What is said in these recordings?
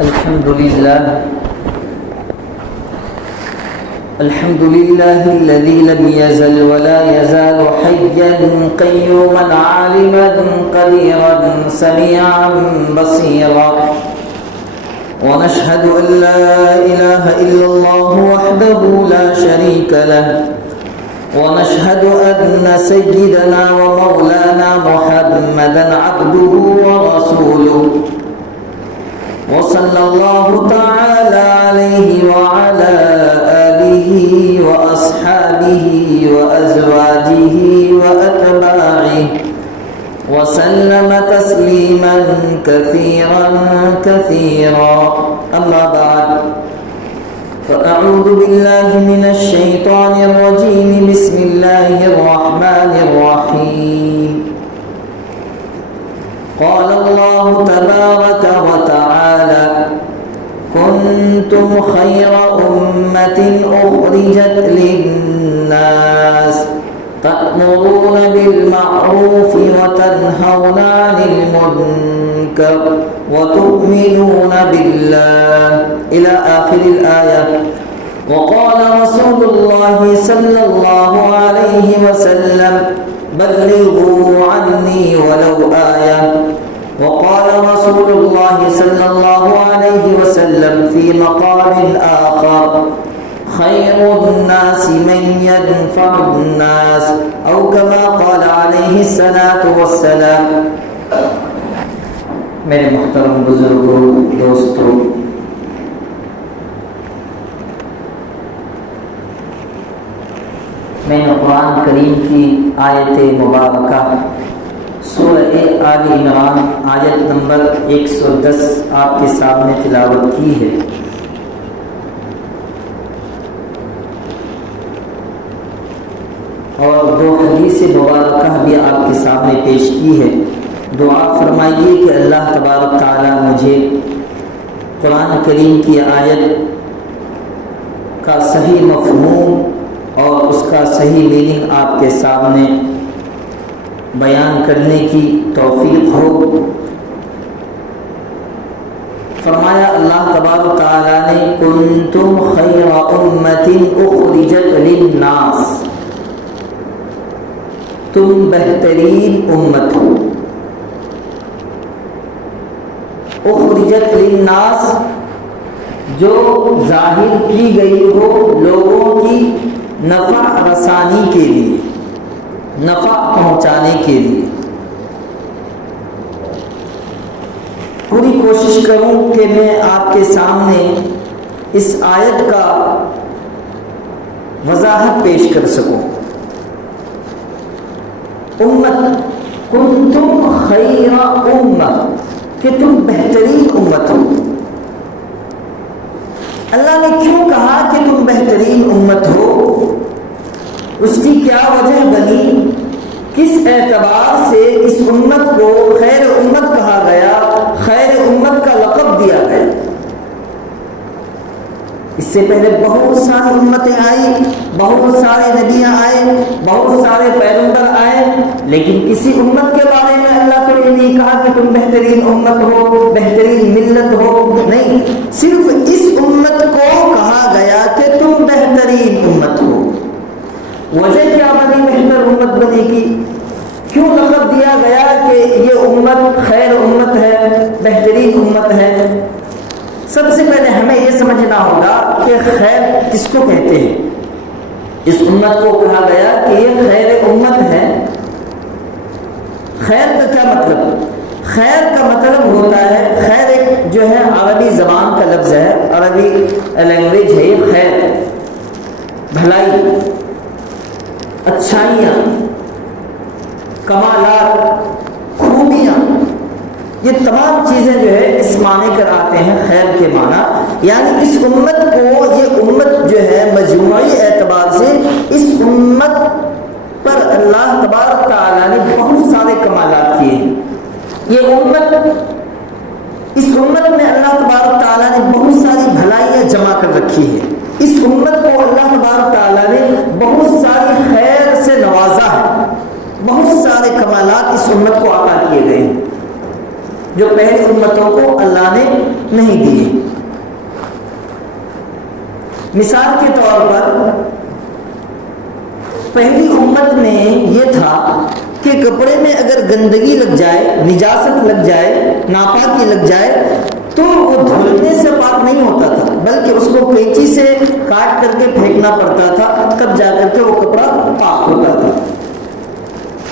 الحمد لله الذي لم يزل ولا يزال حيا قيوما عالما قديرا سميعا بصيرا، ونشهد أن لا إله إلا الله وحده لا شريك له، ونشهد أن سيدنا ومولانا محمدا عبده ورسوله، وصلى الله تعالى عليه وعلى آله وأصحابه وأزواجه وأتباعه وسلم تسليما كثيرا كثيرا. أما بعد، فأعوذ بالله من الشيطان الرجيم. بسم الله الرحمن الرحيم. قال الله تبارك وتعالى: كنتم خير أمة أخرجت للناس تأمرون بالمعروف وتنهون عن المنكر وتؤمنون بالله إلى آخر الآية. وقال رسول الله صلى الله عليه وسلم: بلغوا عني ولو آية. وقال رسول الله صلى الله عليه وسلم في مقام آخر: خير الناس من ينفع الناس، أو كما قال عليه الصلاة والسلام. میرے محترم بزرگوں، دوستوں، میں نے قرآن کریم کی آیت مبارکہ سورہ آل عمران آیت نمبر 110 آپ کے سامنے تلاوت کی ہے. اور دو حدیث مبارکہ بھی آپ کے سامنے پیش کی ہے. دعا فرمائیے کہ اللہ تبارک تعالیٰ مجھے قرآن کریم کی آیت کا صحیح مفہوم اور اس کا صحیح میننگ آپ کے سامنے بیان کرنے کی توفیق ہو. فرمایا اللہ تبارک تعالیٰ نے: کنتم خیر امۃ اخرجت للناس، تم بہترین امت ہو. اخرجت للناس جو ظاہر کی گئی ہو لوگوں کی نفع رسانی کے لیے، نفع پہنچانے کے لیے. پوری کوشش کروں کہ میں آپ کے سامنے اس آیت کا وضاحت پیش کر سکوں. امت، کنتم خیر امہ، کہ تم بہترین امت ہو. اللہ نے کیوں کہا کہ تم بہترین امت ہو؟ اس کی کیا وجہ بنی؟ کس اعتبار سے اس امت کو خیر امت کہا گیا، خیر امت کا لقب دیا گیا؟ اس سے پہلے بہت ساری امتیں آئیں، بہت سارے نبیاں آئے، بہت سارے پیغمبر آئے، لیکن کسی امت کے بارے میں اللہ کو یہ نہیں کہا کہ تم بہترین امت ہو، بہترین ملت ہو. نہیں، صرف اس امت کو کہا گیا کہ تم بہترین امت ہو. وجہ کیا بنی بہتر امت بنے کی؟ کیوں لقب دیا گیا کہ یہ امت خیر امت ہے، بہترین امت ہے؟ سب سے پہلے ہمیں یہ سمجھنا ہوگا کہ خیر کس کو کہتے ہیں. اس امت کو کہا گیا کہ یہ خیر امت ہے. خیر کا کیا مطلب؟ خیر کا مطلب ہوتا ہے، خیر ایک جو ہے عربی زبان کا لفظ ہے، عربی لینگویج ہے. یہ خیر بھلائی، اچھائیاں، کمالات، خوبیاں، یہ تمام چیزیں جو ہے اس معنی کر آتے ہیں خیر کے معنی. یعنی اس امت کو، یہ امت جو ہے مجموعی اعتبار سے اس امت پر اللہ تبارک تعالیٰ نے بہت سارے کمالات کیے ہیں. یہ امت، اس امت میں اللہ تبارک تعالیٰ نے بہت ساری بھلائیاں جمع کر رکھی ہے. اس امت کو اللہ تبارک تعالیٰ نے بہت ساری خیر سے نوازا ہے. بہت سارے کمالات اس امت کو عطا کیے گئے ہیں. جو پہلی امتوں کو اللہ نے نہیں دیے۔ مثال کے طور پر پہلی امت میں یہ تھا کہ کپڑے میں اگر گندگی لگ جائے، نجاست لگ جائے، ناپاکی لگ جائے تو وہ دھلنے سے پاک نہیں ہوتا تھا، بلکہ اس کو قینچی سے کاٹ کر کے پھینکنا پڑتا تھا، تب جا کر کے وہ کپڑا پاک ہوتا تھا۔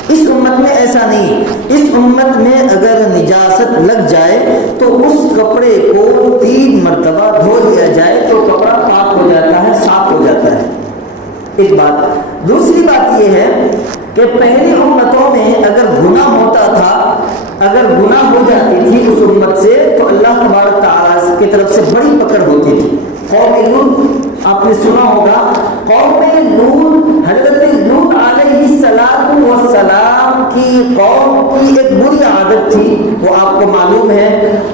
اس امت میں ایسا نہیں، اس امت میں اگر نجاست لگ جائے تو اس کپڑے کو 3 مرتبہ دھو لیا جائے تو کپڑا پاک ہو جاتا ہے، صاف ہو جاتا ہے۔ ایک بات۔ دوسری بات یہ ہے کہ پہلی امتوں میں اگر گناہ ہوتا تھا، اگر گناہ ہو جاتی تھی اس امت سے تو اللہ تبارک تعالیٰ کی طرف سے بڑی پکڑ ہوتی تھی۔ قوم لوط آپ نے سنا ہوگا، قوم لوط، حضرت لوط علیہ السلام کی قوم کی ایک بری عادت تھی، وہ آپ کو معلوم ہے۔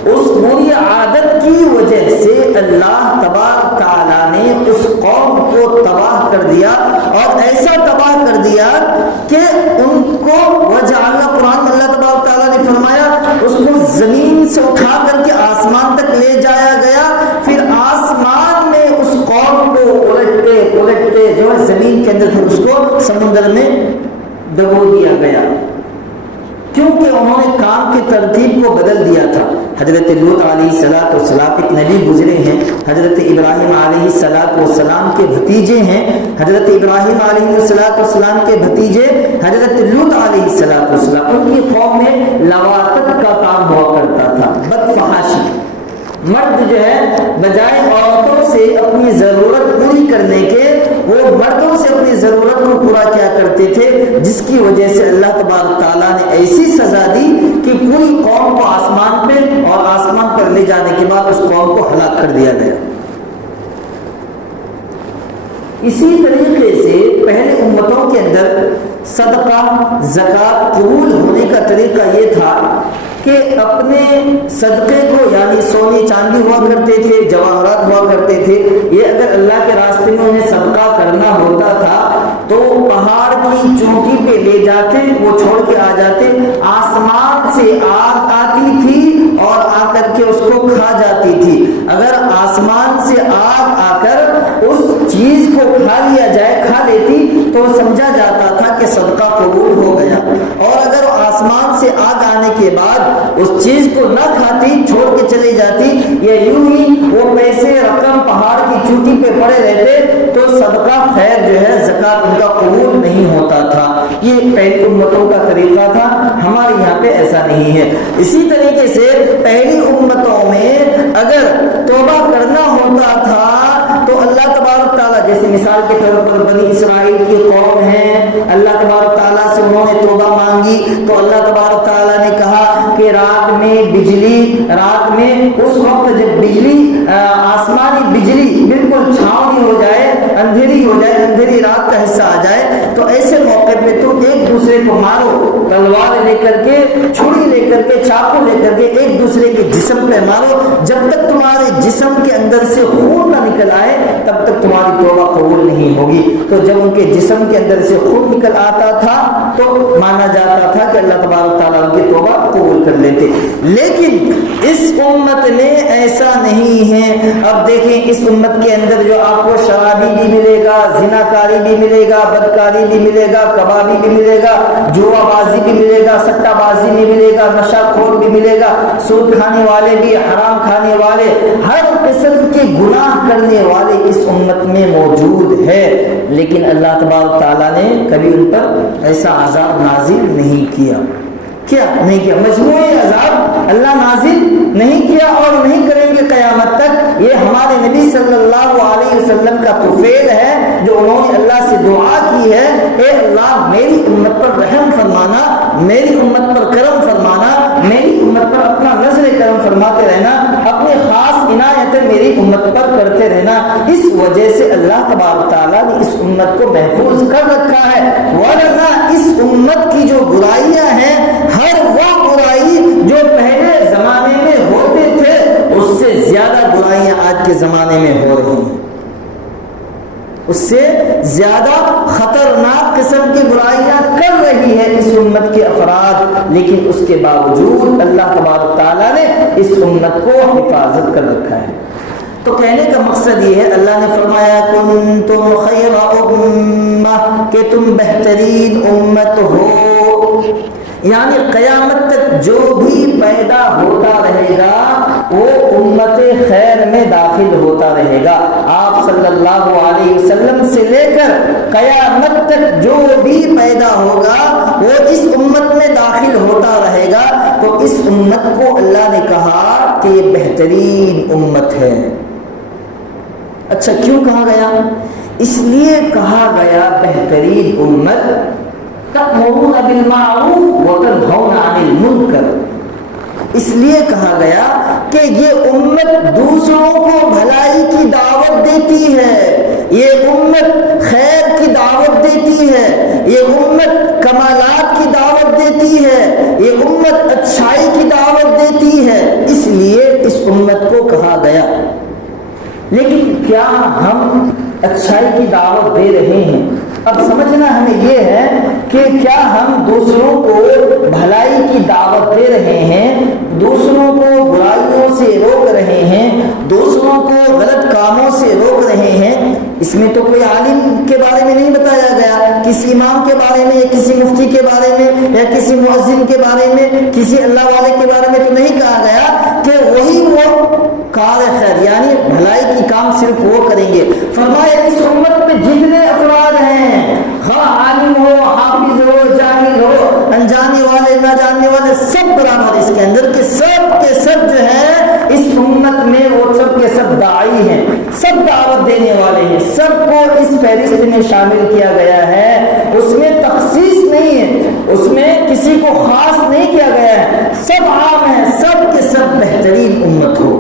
اس بری عادت کی وجہ سے اللہ تبارک تعالیٰ نے اس قوم کو تباہ کر دیا، اور ایسا تباہ کر دیا کہ ان کو وجعلنا، قرآن میں اللہ تبارک تعالیٰ نے فرمایا اس کو زمین سے اٹھا کر کے آسمان تک لے جایا گیا، پھر آسمان میں اس قوم کو الٹتے پلٹتے جو ہے زمین کے اندر، پھر اس کو سمندر میں دبو دیا گیا، کیونکہ انہوں نے کام کی ترتیب کو بدل دیا تھا۔ حضرت لوط علیہ السلام ایک نبی گزرے ہیں، حضرت ابراہیم علیہ السلام کے بھتیجے ہیں، حضرت ابراہیم علیہ السلام کے بھتیجے حضرت لوط علیہ السلام، ان کی قوم میں لواطت کا کام ہوا کرتا تھا، بدفحاشی۔ مرد جو ہے بجائے عورتوں سے اپنی ضرورت پوری کرنے کے، وہ مردوں سے اپنی ضرورت کو پورا کیا کرتے تھے، جس کی وجہ سے اللہ تبارک تعالیٰ نے ایسی سزا دی کہ پوری قوم کو آسمان پہ اور آسمان پر لے جانے کے بعد اس قوم کو ہلاک کر دیا گیا۔ اسی طریقے سے پہلے امتوں کے اندر صدقہ زکوٰۃ قبول ہونے کا طریقہ یہ تھا کہ اپنے صدقے کو، یعنی سونے چاندی ہوا کرتے تھے، جواہرات ہوا کرتے تھے، یہ اگر اللہ کے راستے میں انہیں صدقہ کرنا ہوتا تھا تو پہاڑ کی چوٹی پہ لے جاتے، وہ چھوڑ کے آ جاتے، آسمان سے آگ آتی تھی اور آ کر کے اس کو کھا جاتی تھی۔ اگر آسمان سے آگ آ کر اس چیز کو کھا لیا جائے، کھا لیتی، تو سمجھا جاتا تھا کہ صدقہ قبول ہو گیا، اور اگر آسمان سے آگ آنے کے بعد اس چیز کو نہ کھاتی، چھوڑ کے چلی جاتی، یا یوں ہی وہ پیسے رقم پہاڑ کی چوٹی پہ پڑے رہتے، تو صدقہ خیر جو ہے زکوٰۃ ان کا قبول نہیں ہوتا تھا۔ یہ پہلی امتوں کا طریقہ تھا، ہمارے یہاں پہ ایسا نہیں ہے۔ اسی طریقے سے پہلی امتوں میں اگر توبہ کرنا ہوتا تھا تو اللہ تبارک تعالیٰ، جیسے مثال کے طور پر بنی اسرائیل کی قوم ہے، اللہ تبارک تعالیٰ سے انہوں نے توبہ مانگی تو اللہ تبارک تعالیٰ نے کہا کہ رات میں بجلی، رات میں اس وقت جب بجلی، آسمانی بجلی بالکل چھاؤنی ہو جائے، اندھیری ہو جائے، اندھیری رات کا حصہ آ جائے، تو ایسے موقع پہ تم ایک دوسرے کو مارو، تلوار لے کر کے، چھری لے کر کے، چاقو لے کر کے ایک دوسرے کے جسم پہ مارو، جب تک تمہارے جسم کے اندر سے خون نہ نکل آئے تب تک تمہاری توبہ قبول نہیں ہوگی۔ تو جب ان کے جسم کے اندر سے خون نکل آتا تھا تو مانا جاتا تھا کہ اللہ تبارک تعالیٰ ان کی توبہ قبول کر لیتے۔ لیکن اس امت میں ایسا نہیں ہے۔ اب دیکھیں اس امت کے اندر جو آپ کو شرابی بھی ملے گا، زناکاری بھی ملے گا، بدکاری بھی ملے گا، کبابی بھی ملے گا، جوا بازی بھی ملے گا، سٹا بازی بھی ملے گا، نشہ خور بھی ملے گا، سود کھانے والے بھی، حرام کھانے والے، ہر قسم کے گناہ کرنے والے اس امت میں موجود ہے، لیکن اللہ تبارک تعالیٰ نے کبھی ان پر ایسا عذاب نازل نہیں کیا۔ کیا نہیں کیا؟ مجموعی عذاب اللہ نازل نہیں کیا اور نہیں کریں گے قیامت تک۔ یہ ہمارے نبی صلی اللہ علیہ وسلم کا طفیل ہے جو انہوں نے اللہ سے دعا کی ہے، اے اللہ میری امت پر رحم فرمانا، میری امت پر کرم فرمانا، میری امت پر اپنا نظر کرم فرماتے رہنا، اپنے خاص عنایت میری امت پر کرتے رہنا۔ اس وجہ سے اللہ تبارک تعالیٰ نے اس امت کو محفوظ کر رکھا ہے، ورنہ اس امت کی جو برائیاں ہیں، ہر وہ برائی جو پہلے زمانے میں ہوتے تھے اس سے زیادہ برائیاں آج کے زمانے میں ہو رہی ہیں۔ اس سے زیادہ خطرناک قسم کی برائیاں کر رہی ہے اس امت کے افراد، لیکن اس کے باوجود اللہ تبارک تعالیٰ نے اس امت کو حفاظت کر رکھا ہے۔ تو کہنے کا مقصد یہ ہے، اللہ نے فرمایا کنتم خیر امہ، کہ تم بہترین امت ہو، یعنی قیامت تک جو بھی پیدا ہوتا رہے گا وہ امت خیر میں داخل ہوتا رہے گا۔ آپ صلی اللہ علیہ وسلم سے لے کر قیامت تک جو بھی پیدا ہوگا وہ اس امت میں داخل ہوتا رہے گا۔ تو اس امت کو اللہ نے کہا کہ یہ بہترین امت ہے۔ اچھا کیوں کہا گیا؟ اس لیے کہا گیا بہترین امت، تأمرون بالمعروف وتنہون عن المنکر، اس لیے کہا گیا کہ یہ امت دوسروں کو بھلائی کی دعوت دیتی ہے، یہ امت خیر کی دعوت دیتی ہے، یہ امت کمالات کی دعوت دیتی ہے، یہ امت اچھائی کی دعوت دیتی ہے، اس لیے اس امت کو کہا گیا۔ لیکن کیا ہم اچھائی کی دعوت دے رہے ہیں؟ اب سمجھنا ہمیں یہ ہے کہ کیا ہم دوسروں کو بھلائی کی دعوت دے رہے ہیں، دوسروں کو برائیوں سے روک رہے ہیں، دوسروں کو غلط کاموں سے روک رہے ہیں؟ اس میں تو کوئی عالم کے بارے میں نہیں بتایا گیا، کسی امام کے بارے میں یا کسی مفتی کے بارے میں یا کسی مؤذن کے بارے میں، کسی اللہ والے کے بارے میں تو نہیں کہا گیا کہ وہی وہ کار خیر یعنی بھلائی کی کام صرف وہ کریں گے۔ فرمایا اس امت میں جتنے افراد ہیں، خواہ عالم ہو، حافظ ہو، جاہل ہو، انجانے والے نہ جاننے والے، سب برابر اس کے اندر، کہ سب کے سب جو ہے اس امت میں وہ سب کے سب داعی ہیں، سب دعوت دینے والے ہیں، سب کو اس فہرست میں شامل کیا گیا ہے۔ اس میں تخصیص نہیں ہے، اس میں کسی کو خاص نہیں کیا گیا ہے، سب عام ہیں، سب کے سب بہترین امت ہو۔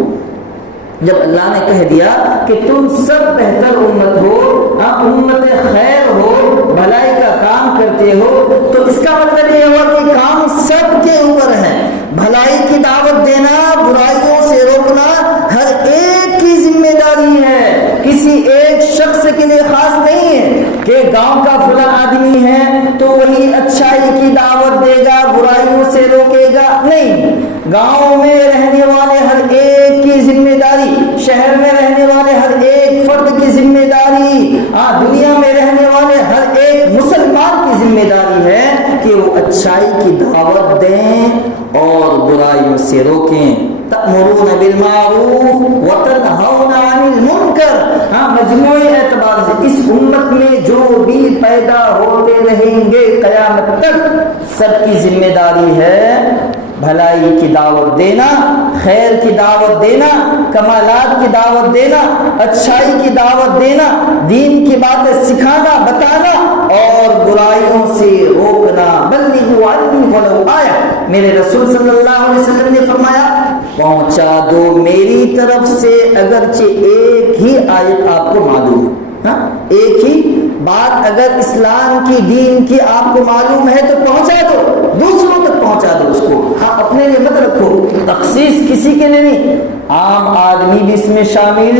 جب اللہ نے کہہ دیا کہ تم سب بہتر امت ہو، امت خیر ہو، بھلائی کا کام کرتے ہو، تو اس کا مطلب یہ ہوا کہ کام سب کے اوپر ہے۔ بھلائی کی دعوت دینا، برائیوں سے روکنا ہر ایک کی ذمہ داری ہے، کسی ایک شخص کے لیے خاص نہیں ہے کہ گاؤں کا فلاں آدمی ہے تو وہی اچھائی کی دعوت دے گا، برائیوں سے روکے گا، نہیں۔ گاؤں میں رہنے والے ہر ایک کی ذمہ داری، شہر میں رہنے والے ہر ایک فرد کی ذمہ داری، دنیا میں رہنے والے ہر ایک مسلمان کی ذمہ داری ہے کہ وہ اچھائی کی دعوت دیں اور برائیوں سے روکیں۔ تأمرون بالمعروف وتنہون عن المنکر، مجموعی اعتبار سے اس امت میں جو بھی پیدا ہوتے رہیں گے قیامت تک، سب کی ذمہ داری ہے بھلائی کی دعوت دینا، خیر کی دعوت دینا، کمالات کی دعوت دینا، اچھائی کی دعوت دینا، دین کی باتیں سکھانا، بتانا اور برائیوں سے روکنا۔ بلغوا عنی ولو آیہ، میرے رسول صلی اللہ علیہ وسلم نے فرمایا پہنچا دو میری طرف سے اگرچہ ایک ہی آیت آپ کو معلوم ہے، ایک ہی بات اگر اسلام کی دین کی آپ کو معلوم ہے تو پہنچا دو، دوسروں تک پہنچا دو اس کو، اپنے لیے مت رکھو۔ تخصیص کسی کے لیے نہیں، عام آدمی بھی اس میں شامل،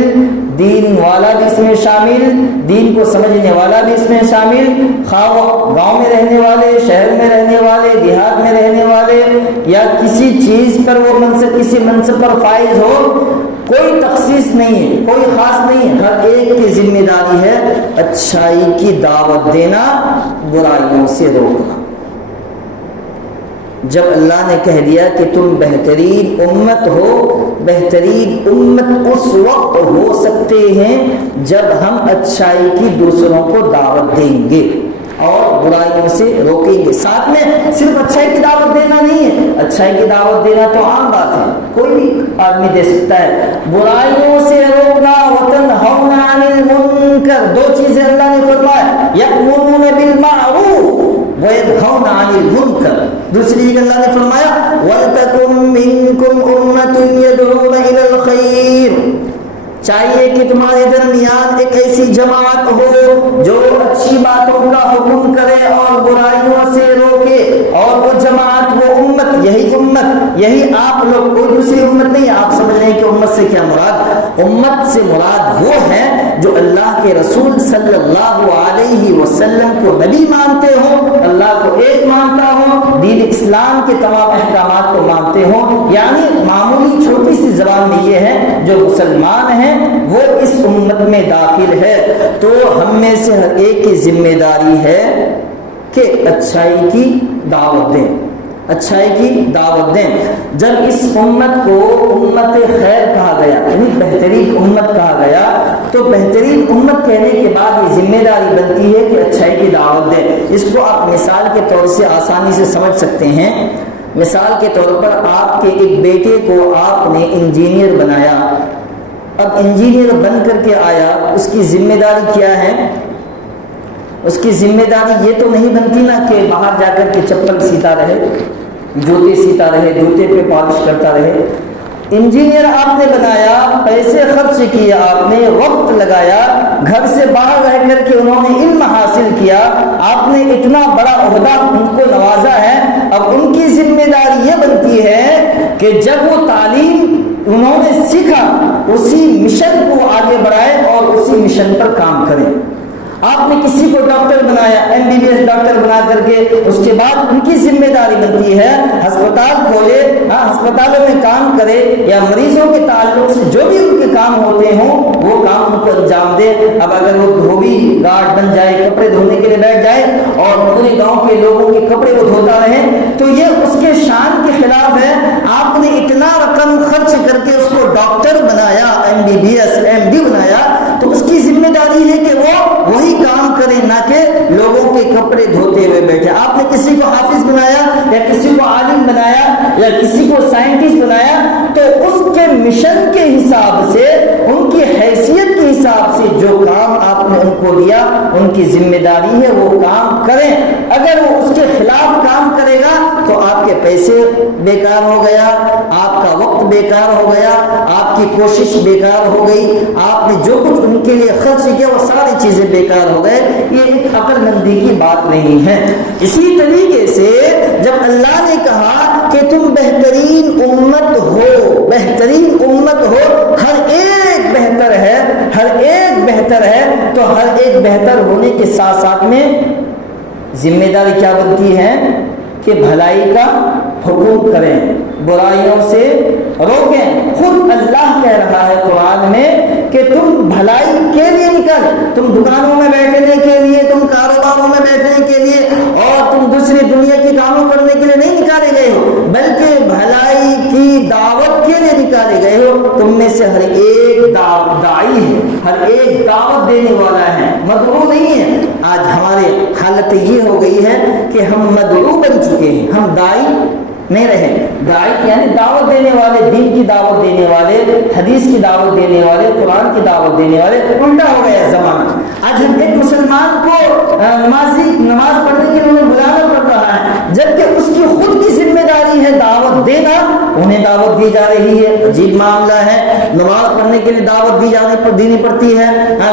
دین والا بھی اس میں شامل، دین کو سمجھنے والا بھی اس میں شامل، خواہ گاؤں میں رہنے والے، شہر میں رہنے والے، دیہات میں رہنے والے، یا کسی چیز پر وہ منصب، کسی منصب پر فائز ہو، کوئی تخصیص نہیں ہے، کوئی خاص نہیں ہے، ہر ایک کی ذمہ داری ہے اچھائی کی دعوت دینا، برائیوں سے روکنا۔ جب اللہ نے کہہ دیا کہ تم بہترین امت ہو، بہترین امت اس وقت ہو سکتے ہیں جب ہم اچھائی کی دوسروں کو دعوت دیں گے اور برائیوں سے روکیں گے۔ ساتھ میں صرف اچھائی کی دعوت دینا نہیں ہے، اچھائی کی دعوت دینا تو عام بات ہے، کوئی بھی آدمی دے سکتا ہے، برائیوں سے روکنا، وتنہون عن المنکر، دو چیزیں اللہ نے فرمایا، یأمرون بالمعروف وینہون عن المنکر، دوسری جگہ اللہ نے فرمایا وَلْتَكُن مِّنكُمْ أُمَّةٌ يَدْعُونَ إِلَى الْخَيْرِ، چاہیے کہ تمہارے درمیان ایک ایسی جماعت ہو جو اچھی باتوں کا حکم کرے اور برائیوں سے روکے، اور وہ جماعت، وہ امت، یہی آپ لوگ، کوئی دوسری امت نہیں۔ آپ سمجھ رہے ہیں کہ امت سے کیا مراد؟ امت سے مراد وہ ہے جو اللہ کے رسول صلی اللہ علیہ وسلم کو نبی مانتے ہوں، اللہ کو ایک مانتا ہوں، دین اسلام کے تمام احکامات کو مانتے ہوں، یعنی معمولی چھوٹی سی زبان میں یہ ہے جو مسلمان ہیں وہ اس امت میں داخل ہے، تو ہم میں سے ہر ایک کی ذمہ داری ہے کہ اچھائی کی دعوت دیں، اچھائی کی دعوت دیں۔ جب اس امت کو امت خیر کہا گیا، یعنی بہترین امت کہا گیا، تو بہترین امت کہنے کے بعد یہ ذمہ داری بنتی ہے کہ اچھائی کی دعوت دیں۔ اس کو آپ مثال کے طور سے آسانی سے سمجھ سکتے ہیں۔ مثال کے طور پر آپ کے ایک بیٹے کو آپ نے انجینئر بنایا، اب انجینئر بن کر کے آیا، اس کی ذمہ داری کیا ہے؟ اس کی ذمہ داری یہ تو نہیں بنتی نا کہ باہر جا کر کے چپل سیتا رہے، جوتے سیتا رہے، جوتے پہ پالش کرتا رہے۔ انجینئر آپ نے بنایا، پیسے خرچ کیے، آپ نے وقت لگایا، گھر سے باہر رہ کر کے انہوں نے علم حاصل کیا، آپ نے اتنا بڑا عہدہ ان کو نوازا ہے۔ اب ان کی ذمہ داری یہ بنتی ہے کہ جب وہ تعلیم انہوں نے سیکھا اسی مشن کو آگے بڑھائے اور اسی مشن پر کام کریں۔ آپ نے کسی کو ڈاکٹر بنایا، MBBS ڈاکٹر بنا کر کے، اس کے بعد ان کی ذمہ داری بنتی ہے ہسپتال کھولے، ہسپتالوں میں کام کرے، یا مریضوں کے تعلق سے جو بھی ان کے کام ہوتے ہوں وہ کام ان کو انجام دے۔ اب اگر وہ دھوبی گارڈ بن جائے، کپڑے دھونے کے لیے بیٹھ جائے اور پورے گاؤں کے لوگوں کے کپڑے وہ دھوتا رہے تو یہ اس کے شان کے خلاف ہے۔ آپ نے اتنا رقم خرچ کر کے اس کو ڈاکٹر بنایا، MBBS MD بنایا، تو اس کی ذمہ داری ہے کہ وہ وہی کام کرے، نہ کہ لوگوں کے کپڑے دھوتے ہوئے بیٹھے۔ آپ نے کسی کو حافظ بنایا یا کسی کو عالم بنایا یا کسی کو سائنٹسٹ بنایا تو اس کے مشن کے حساب سے، ان کی حیثیت کے حساب سے جو کام آپ نے ان کو دیا ان کی ذمہ داری ہے وہ کام کریں۔ اگر وہ اس کے خلاف کام کرے گا تو آپ کے پیسے بیکار ہو گیا، آپ کا وقت بیکار ہو گیا، آپ کی کوشش بیکار ہو گئی، آپ نے جو کچھ ان کے لیے خرچ کیا وہ ساری چیزیں بیکار ہو گئے۔ یہ ایک عقل مندی کی بات نہیں ہے۔ اسی طریقے سے جب اللہ نے کہا کہ تم بہترین امت ہو، بہترین امت ہو، ہر ایک بہتر ہے، ہر ایک بہتر ہے، تو ہر ایک بہتر ہونے کے ساتھ ساتھ میں ذمہ داری کیا بنتی ہے کہ بھلائی کا حکم کریں، برائیوں سے روکیں۔ خود اللہ کہہ رہا ہے قرآن میں کہ تم بھلائی کے لیے نکل، تم دکانوں میں بیٹھنے کے لیے، تم کاروباروں میں بیٹھنے کے لیے اور تم دوسری دنیا کے کاموں کرنے کے لیے نہیں نکالے گئے ہو، بلکہ بھلائی کی دعوت کے لیے نکالے گئے ہو۔ تم میں سے ہر ایک داعی ہے، ہر ایک دعوت دینے والا ہے، مدعو نہیں ہے۔ آج ہمارے حالت یہ ہو گئی ہے کہ ہم مدعو بن چکے ہیں، ہم داعی نہیں رہے۔ داعی یعنی دعوت دینے والے، دین کی دعوت دینے والے، حدیث کی دعوت دینے والے، قرآن کی دعوت دینے والے، الٹا ہو گیا زمانہ۔ آج ایک مسلمان کو نماز پڑھنے کے لیے بلانا پڑ رہا ہے، جبکہ اس کی خود کی ذمہ داری ہے دعوت دینا، انہیں دعوت دی جا رہی ہے۔ عجیب معاملہ ہے، نماز پڑھنے کے لیے دعوت دینی پڑتی ہے،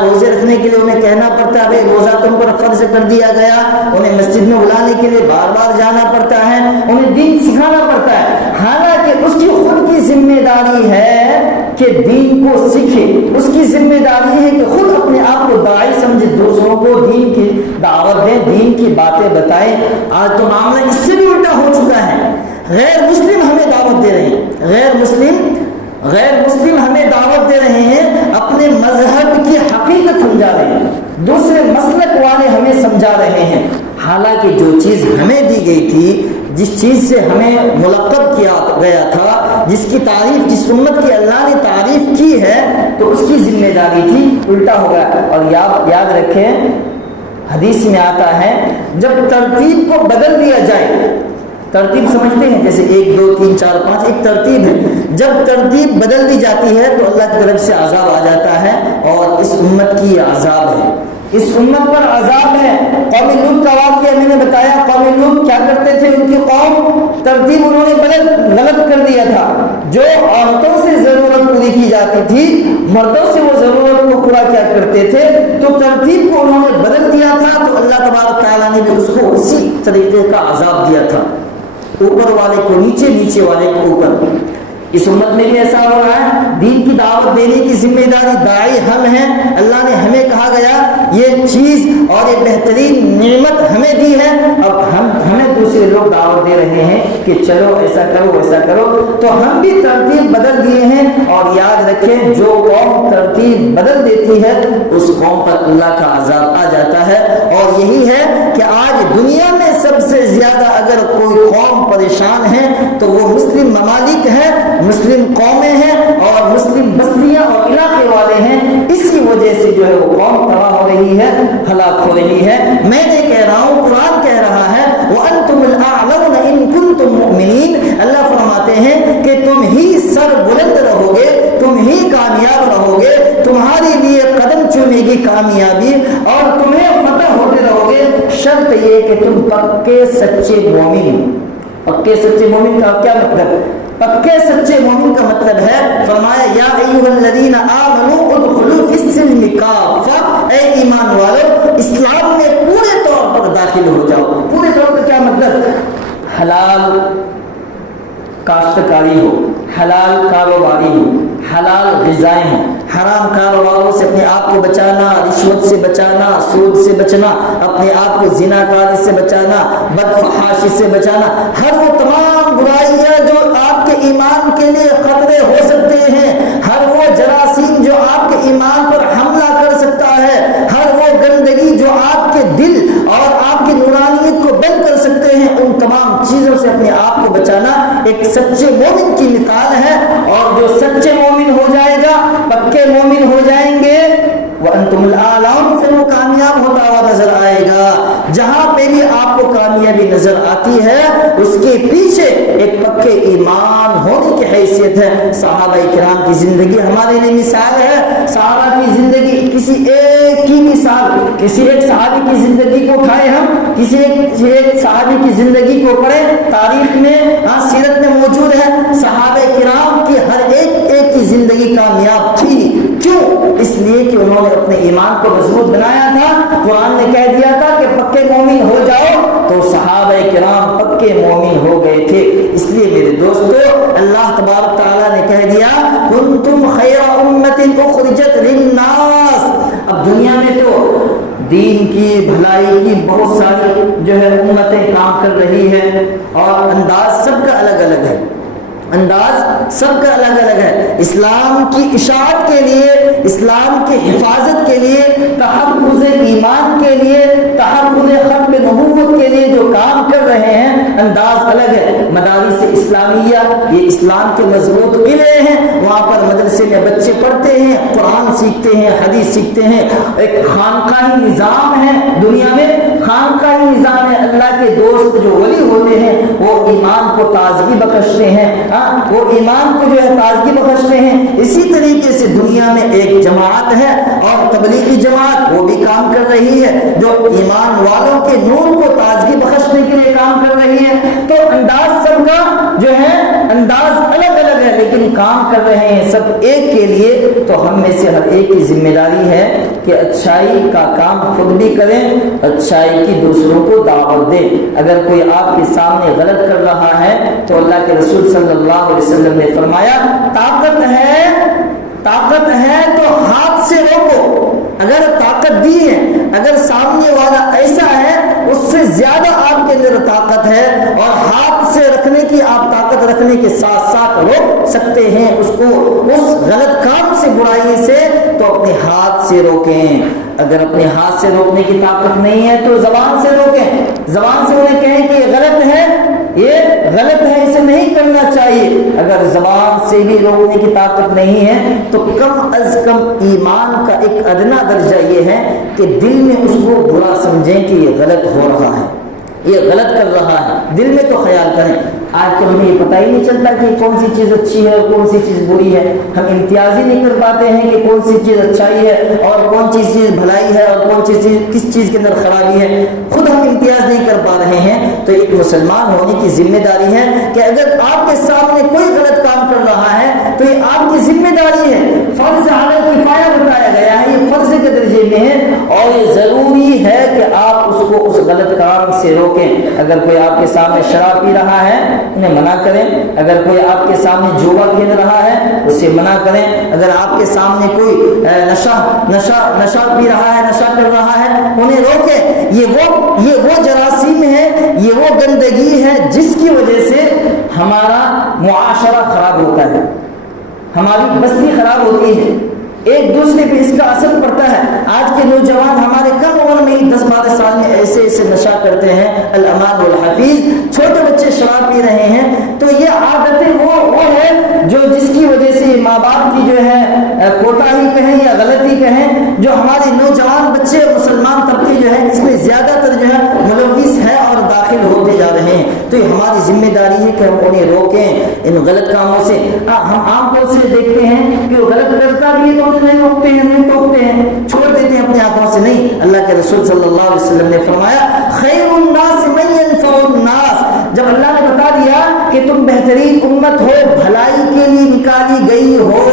روزے رکھنے کے لیے انہیں کہنا پڑتا ہے بھائی روزہ تم پر فرض کر دیا گیا، انہیں مسجد میں بلانے کے لیے بار بار جانا پڑتا ہے، انہیں دین سکھانا پڑتا ہے، حالانکہ اس کی خود کی ذمہ داری ہے کہ دین کو سیکھے، اس کی ذمہ داری ہے کہ خود اپنے آپ کو داعی سمجھے، دوسروں کو دین کی دعوت دیں، دین کی باتیں بتائیں۔ آج تو معاملہ اس سے بھی الٹا ہو چکا ہے، غیر مسلم ہمیں دعوت دے رہے ہیں، غیر مسلم ہمیں دعوت دے رہے ہیں، اپنے مذہب کی حقیقت سمجھا رہے ہیں، دوسرے مسلک والے ہمیں سمجھا رہے ہیں، حالانکہ جو چیز ہمیں دی گئی تھی، جس چیز سے ہمیں ملقب کیا گیا تھا، جس کی تعریف، جس امت کی اللہ نے تعریف کی ہے، تو اس کی ذمہ داری تھی، الٹا ہو گیا۔ اور یاد رکھیں حدیث میں آتا ہے جب ترتیب کو بدل دیا جائے، ترتیب سمجھتے ہیں جیسے 1 2 3 4 5 ایک ترتیب ہے، جب ترتیب بدل دی جاتی ہے تو اللہ کی طرف سے عذاب آ جاتا ہے، اور اس امت کی عذاب ہے، اس امت پر عذاب ہے۔ قوم لوط کا واقعہ میں نے بتایا، قوم لوط کیا کرتے تھے، ان کی قوم ترتیب انہوں نے غلط کر دیا تھا، جو عورتوں سے ضرورت پوری کی جاتی تھی مردوں سے وہ ضرورت کو پورا کیا کرتے تھے، تو ترتیب کو انہوں نے بدل دیا تھا، تو اللہ تبارک تعالیٰ نے بھی اس کو اسی طریقے کا عذاب دیا تھا، اوپر والے کو نیچے، نیچے والے کو اوپر۔ اس امت میں بھی ایسا ہو رہا ہے. دین کی دعوت دینے کی ذمہ داری داعی ہم ہیں. اللہ نے ہمیں کہا گیا یہ چیز اور یہ بہترین نعمت ہمیں دی ہے. اب ہمیں دوسرے لوگ دعوت دے رہے ہیں کہ چلو ایسا کرو ویسا کرو, تو ہم بھی ترتیب بدل دیے ہیں. اور یاد رکھیں جو قوم ترتیب بدل دیتی ہے اس قوم پر اللہ کا عذاب آ جاتا ہے. اور یہی ہے کہ آج دنیا میں سب سے زیادہ اگر کوئی قوم پریشان ہے تو وہ مسلم ممالک ہیں, مسلم قومیں ہیں اور مسلم بستیاں اور علاقے والے ہیں. اسی وجہ سے جو ہے وہ قوم تباہ ہو رہی ہے, ہلاک ہو رہی ہے. میں نے کہہ رہا ہوں, قرآن کہہ رہا ہے وَأَنْتُمُ الْأَعْلَوْنَ إِن كُنتُم مُؤْمِنِينَ. اللہ فرماتے ہیں کہ تم ہی سر بلند رہو گے, تم ہی کامیاب رہو گے, تمہارے لیے قدم چومے گی کامیابی اور تمہیں فتح ہوتے رہو گے. شرط یہ کہ تم پکے سچے مومن. پکے سچے مومن کا کیا مطلب؟ پکے سچے مومن کا مطلب ہے, فرمایا یا ایھا الذین آمنوا ادخلوا فی السلم کافہ, اے ایمان والو اسلام میں پورے طور پر داخل ہو جاؤ. پورے طور پر کیا مطلب؟ حلال کاشتکاری ہو, حلال کاروباری ہو, حلال غذائیں ہوں, حرام کاروباروں سے اپنے آپ کو بچانا, رشوت سے بچانا, سود سے بچنا, اپنے آپ کو زنا کاری سے بچانا, بدفحاشی سے بچانا. ہر وہ تمام برائیاں جو آپ کے ایمان کے لیے خطرے ہو سکتے ہیں, ہر وہ جراثیم جو آپ کے ایمان پر حملہ کر سکتا ہے, ہر وہ گندگی جو آپ کے دل اور آپ کی نورانیت کو بند کر سکتے ہیں, ان تمام چیزوں سے اپنے آپ کو بچانا ایک سچے مومن کی مثال ہے. اور جو سچے مومن ہو جائے گا, پکے مومن ہو جائیں گے, وَأَنْتُمُ الْأَعْلَوْنَ, پھر وہ کامیاب ہوتا ہوا نظر آئے گا. جہاں پہ بھی آپ کو کامیابی نظر آتی ہے اس کے پیچھے ایک پکے ایمان ہونے کی حیثیت ہے. صحابہ کرام کی زندگی ہمارے لیے مثال ہے. صحابہ کی زندگی کسی ایک کی مثال, کسی ایک صحابی کی زندگی کو اٹھائے ہم, کسی ایک صحابی کی زندگی کو پڑھیں, تاریخ میں سیرت میں موجود ہے. صحابہ کرام کی ہر ایک کی زندگی کامیاب تھی. کیوں؟ اس لیے کہ انہوں نے اپنے ایمان کو مضبوط بنایا تھا. قرآن نے کہہ دیا تھا کہ پکے مومن ہو جاؤ, تو صحابہ کرام پکے مومن ہو گئے تھے. اس لیے میرے دوستو, اللہ تبارک تعالیٰ نے کہہ دیا کنتم خیر امت اخرجت للناس. اب دنیا میں تو دین کی بھلائی کی بہت ساری جو ہے امتیں کام کر رہی ہے, اور انداز سب کا الگ الگ ہے, انداز سب کا الگ الگ ہے. اسلام کی اشاعت کے لیے, اسلام کی حفاظت کے لیے, تحفظ ایمان کے لیے, تحفظ ختم نبوت کے لیے جو کام کر رہے ہیں, انداز الگ ہے. مدارس اسلامیہ یہ اسلام کے مضبوط قلعے ہیں, وہاں پر مدرسے میں بچے پڑھتے ہیں, قرآن سیکھتے ہیں, حدیث سیکھتے ہیں. ایک خانقاہی نظام ہے دنیا میں, خانقاہی نظام ہے. اللہ کے دوست جو ولی ہوتے ہیں وہ ایمان کو تازگی بخشتے ہیں, وہ ایمان کو جو ہے تازگی بخشتے ہیں. اسی طریقے سے دنیا میں ایک جماعت ہے اور تبلیغی جماعت, وہ بھی کام کر رہی ہے جو ایمان والوں کے نور کو تازگی بخشنے کے لیے کام کر رہی ہے. تو انداز سب کا جو ہے انداز الگ الگ ہے, لیکن کام کر رہے ہیں سب ایک کے لیے. تو ہم میں سے ہر ایک کی ذمہ داری ہے کہ اچھائی کا کام خود بھی کریں, اچھائی کی دوسروں کو دعوت دیں. اگر کوئی آپ کے سامنے غلط کر رہا ہے تو اللہ کے رسول صلی اللہ علیہ وسلم نے فرمایا طاقت ہے تو ہاتھ سے روکو. اگر طاقت دی ہے, اگر سامنے والا ایسا ہے اس سے زیادہ آپ کے اندر طاقت ہے اور ہاتھ سے رکھنے کی آپ طاقت رکھنے کے ساتھ ساتھ روک سکتے ہیں اس کو, اس غلط کام سے, برائی سے, تو اپنے ہاتھ سے روکیں. اگر اپنے ہاتھ سے روکنے کی طاقت نہیں ہے تو زبان سے روکیں. زبان سے انہیں کہیں کہ یہ غلط ہے, یہ غلط ہے, اسے نہیں کرنا چاہیے. اگر زبان سے بھی روکنے کی طاقت نہیں ہے تو کم از کم ایمان کا ایک ادنا درجہ یہ ہے کہ دل میں اس کو برا سمجھیں کہ یہ غلط ہو رہا ہے, یہ غلط کر رہا ہے. دل میں تو خیال کریں. آج تو ہمیں یہ پتہ ہی نہیں چلتا کہ کون سی چیز اچھی ہے اور کون سی چیز بری ہے. ہم امتیاز ہی نہیں کر پاتے ہیں کہ کون سی چیز اچھائی ہے اور کون سی چیز بھلائی ہے اور کون سی چیز کس چیز کے اندر خرابی ہے. خود ہم امتیاز نہیں کر پا رہے ہیں. تو ایک مسلمان ہونے کی ذمہ داری ہے کہ اگر آپ کے سامنے کوئی غلط کام کر رہا ہے تو یہ آپ کی ذمہ داری ہے. فرض علی کفایہ بتایا گیا ہے, یہ فرض کے درجے میں ہے اور یہ ضروری ہے کہ آپ اس کو اس غلط کام سے روکیں۔ اگر کوئی آپ کے سامنے شراب پی رہا ہے انہیں منع کریں، اگر کوئی آپ کے سامنے جوا کھیل رہا ہے اسے منع کریں، اگر آپ کے سامنے کوئی نشہ پی رہا ہے، نشہ کر رہا ہے، انہیں روکیں۔ یہ وہ جراثیم ہے، یہ وہ گندگی ہے جس کی وجہ سے ہمارا معاشرہ خراب ہوتا ہے، ہماری بستی خراب ہوتی ہے، ایک دوسرے پہ اس کا اثر پڑتا ہے۔ آج کے نوجوان ہمارے کم عمر میں ہی 10-12 سال میں ایسے نشہ کرتے ہیں، الامان والحفیظ، چھوٹے بچے شراب پی رہے ہیں۔ تو یہ عادتیں وہ ہے جس کی وجہ سے ماں باپ کی جو ہے کوتاہی کہیں یا غلطی کہیں، جو ہمارے نوجوان بچے مسلمان طبقے جو ہے اس میں زیادہ تر جو ہے ملوث ہے اور داخل ہوتے جا رہے ہیں۔ تو یہ ہماری ذمہ داری ہے کہ ہم انہیں روکیں ان غلط کاموں سے۔ ہم عام طور سے دیکھتے ہیں کہ وہ غلط کرتا بھی ہے تو نہیں روکتے ہیں، نہیں ٹوکتے ہیں، چھوڑ دیتے ہیں اپنی آنکھوں سے۔ نہیں، اللہ کے رسول صلی اللہ علیہ وسلم نے فرمایا خیر الناس من ينفع الناس۔ جب اللہ نے بتا دیا کہ تم بہترین امت ہو، بھلائی کے لیے نکالی گئی ہو،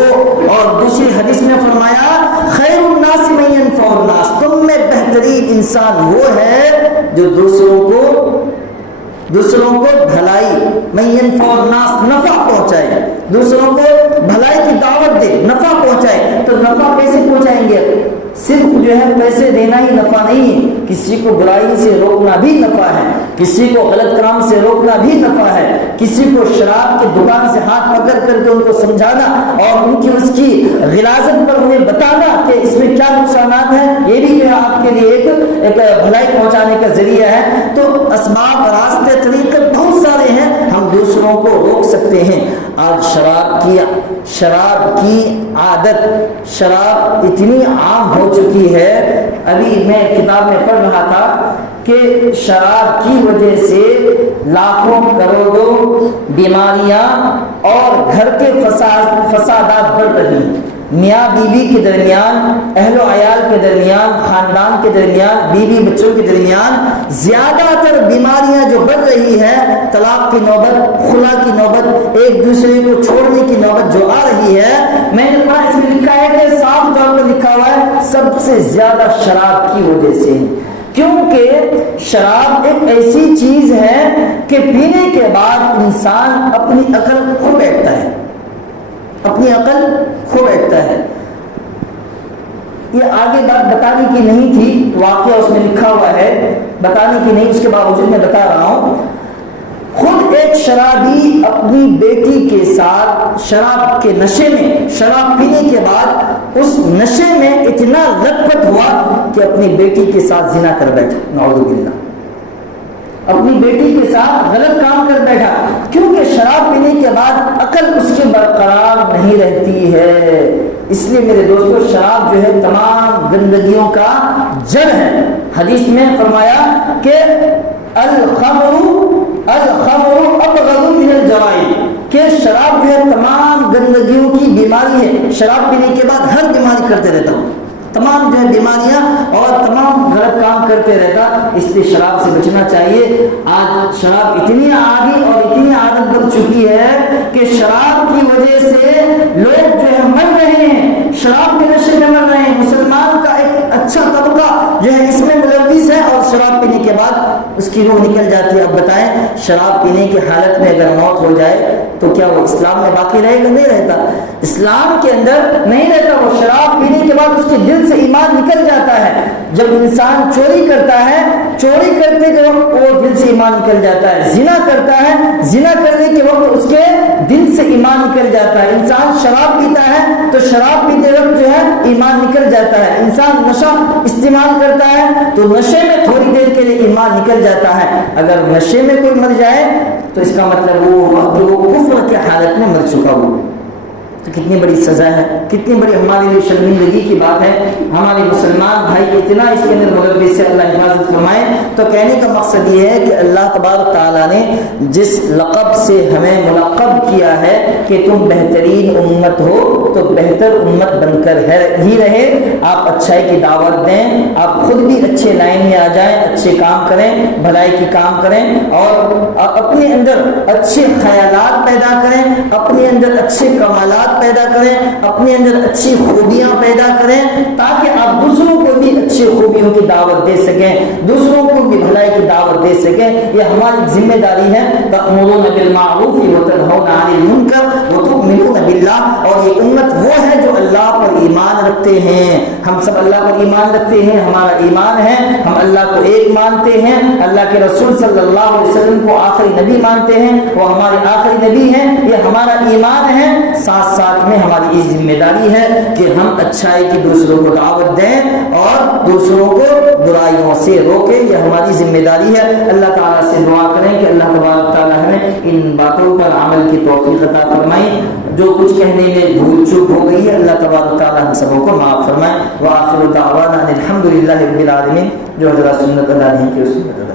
اور دوسری حدیث میں فرمایا خیر الناس من ينفع الناس، تم میں بہترین انسان وہ ہے جو دوسروں کو بھلائی، من ينفع الناس، نفع پہنچائے، دوسروں کو بھلائی کی دعوت دے، نفع پہنچائے۔ تو نفع کیسے پہنچائیں گے؟ صرف جو ہے پیسے دینا ہی نفع نہیں ہے، کسی کو برائی سے روکنا بھی نفع ہے، کسی کو غلط کام سے روکنا بھی نفع ہے، کسی کو شراب کی دکان سے ہاتھ پکڑ کر کے ان کو سمجھانا اور ان کی اس کی غلاظت پر انہیں بتانا کہ اس میں کیا نقصانات ہیں، یہ بھی جو ہے آپ کے لیے ایک بھلائی پہنچانے کا ذریعہ ہے۔ تو اسباب، راستے، طریقے بہت سارے ہیں، ہم دوسروں کو روک سکتے ہیں۔ آج شراب کی عادت، شراب اتنی عام ہو چکی ہے۔ ابھی میں کتاب میں پڑھ رہا تھا کہ شراب کی وجہ سے لاکھوں کروڑوں بیماریاں اور گھر کے فسادات بڑھ رہی ہیں۔ میاں بیوی کے درمیان، اہل و عیال کے درمیان، خاندان کے درمیان، بیوی بچوں کے درمیان زیادہ تر بیماریاں جو بڑھ رہی ہے، طلاق کی نوبت، خلا کی نوبت، ایک دوسرے کو چھوڑنے کی نوبت جو آ رہی ہے، میں نے پڑھا اس میں لکھا ہے کہ صاف طور پر لکھا ہوا ہے سب سے زیادہ شراب کی وجہ سے، کیونکہ شراب ایک ایسی چیز ہے کہ پینے کے بعد انسان اپنی عقل کھو بیٹھتا ہے، اپنی عقل کھو بیٹھتا ہے۔ یہ آگے بات بتانے کی نہیں تھی، واقعہ اس میں لکھا ہوا ہے، بتانے کی نہیں، اس کے باوجود میں بتا رہا ہوں۔ خود ایک شرابی اپنی بیٹی کے ساتھ شراب کے نشے میں، شراب پینے کے بعد اس نشے میں اتنا لت پت ہوا کہ اپنی بیٹی کے ساتھ زنا کر بیٹھا، نعوذ باللہ، اپنی بیٹی کے ساتھ غلط کام کر بیٹھا، کیونکہ شراب پینے کے بعد عقل اس کے برقرار نہیں رہتی ہے۔ اس لیے میرے دوستو، شراب جو ہے تمام گندگیوں کا جڑ ہے۔ حدیث میں فرمایا کہ الخمر ابغض من الجرائم، کہ شراب جو ہے تمام گندگیوں کی بیماری ہے۔ شراب پینے کے بعد ہر بیماری کرتے رہتا ہوں، تمام جو ہے بیماریاں اور تمام غلط کام کرتے رہتا، اس لیے شراب سے بچنا چاہیے۔ آج شراب اتنی عادی اور اتنی عادت بن چکی ہے کہ شراب کی وجہ سے لوگ جو ہے مر رہے ہیں، شراب کے نشے میں مر رہے ہیں۔ مسلمان کا ایک اچھا طبقہ جو ہے اس میں ملوث ہے، اور شراب پینے کے بعد اس کی روح نکل جاتی ہے۔ اب بتائیں، شراب پینے کی حالت میں اگر موت ہو جائے تو کیا وہ اسلام میں باقی رہے گا؟ نہیں رہتا، اسلام کے اندر نہیں رہتا۔ وہ شراب پینے کے بعد اس کے دل سے ایمان نکل جاتا ہے۔ جب انسان چوری کرتا ہے، چوری کرتے کے وقت وہ دل سے ایمان نکل جاتا ہے۔ زنا کرتا ہے، زنا کرنے کے وقت اس کے دل سے ایمان نکل جاتا ہے۔ انسان شراب پیتا ہے تو شراب پیتے وقت جو ہے ایمان نکل جاتا ہے۔ انسان نشہ استعمال کرتا ہے تو نشے میں تھوڑی دیر کے لیے ایمان نکل جاتا ہے۔ اگر نشے میں کوئی مر جائے تو اس کا مطلب وہ کفر کی حالت میں مر چکا ہو۔ تو کتنی بڑی سزا ہے، کتنی بڑی ہمارے لیے شرمندگی کی بات ہے۔ ہمارے مسلمان بھائی اتنا اس کے اندر ملوث سے، اللہ حفاظت فرمائے۔ تو کہنے کا مقصد یہ ہے کہ اللہ تبارک تعالیٰ نے جس لقب سے ہمیں ملقب کیا ہے کہ تم بہترین امت ہو، تو بہتر امت بن کر ہی رہے۔ آپ اچھائی کی دعوت دیں، آپ خود بھی اچھے لائن میں آ جائیں، اچھے کام کریں، بھلائی کی کام کریں، اور اپنے اندر اچھے خیالات پیدا کریں، اپنے اندر اچھے کمالات پیدا کریں، اپنے اندر اچھی خوبیاں پیدا کریں، تاکہ آپ دوسروں کو بھی اچھے اچھی خوبیوں کی دعوت دے سکیں، دوسروں کو بھی بھلائی کی دعوت دے سکیں، یہ ہماری ذمہ داری ہے۔ تأمرون بالمعروف وتنہون عن المنکر وتؤمنون باللہ، اور یہ امت وہ ہے جو اللہ پر ایمان رکھتے ہیں۔ ہم سب اللہ پر ایمان رکھتے ہیں، ہمارا ایمان ہے، ہم اللہ کو ایک مانتے ہیں، اللہ کے رسول صلی اللہ علیہ وسلم کو آخری نبی مانتے ہیں، وہ ہمارے آخری نبی ہیں، یہ ہمارا ایمان ہے۔ ساتھ ساتھ میں ہماری یہ ذمہ داری ہے کہ ہم اچھائی کی دوسروں کو دعوت دیں اور دوسروں کو برائیوں سے روکیں، یہ ہماری ذمہ داری ہے۔ اللہ تعالیٰ سے دعا کریں کہ اللہ تبارک تعالیٰ ہمیں ان باتوں پر عمل کی توفیق عطا فرمائے۔ جو کچھ کہنے میں بھول چوک ہو گئی ہے اللہ تبارک تعالیٰ ہم سبوں کو معاف فرمائے۔ وآخر دعوانا الحمد للہ رب العالمین۔ جو حضرات سنت ادا نہیں کی اس سنت ادا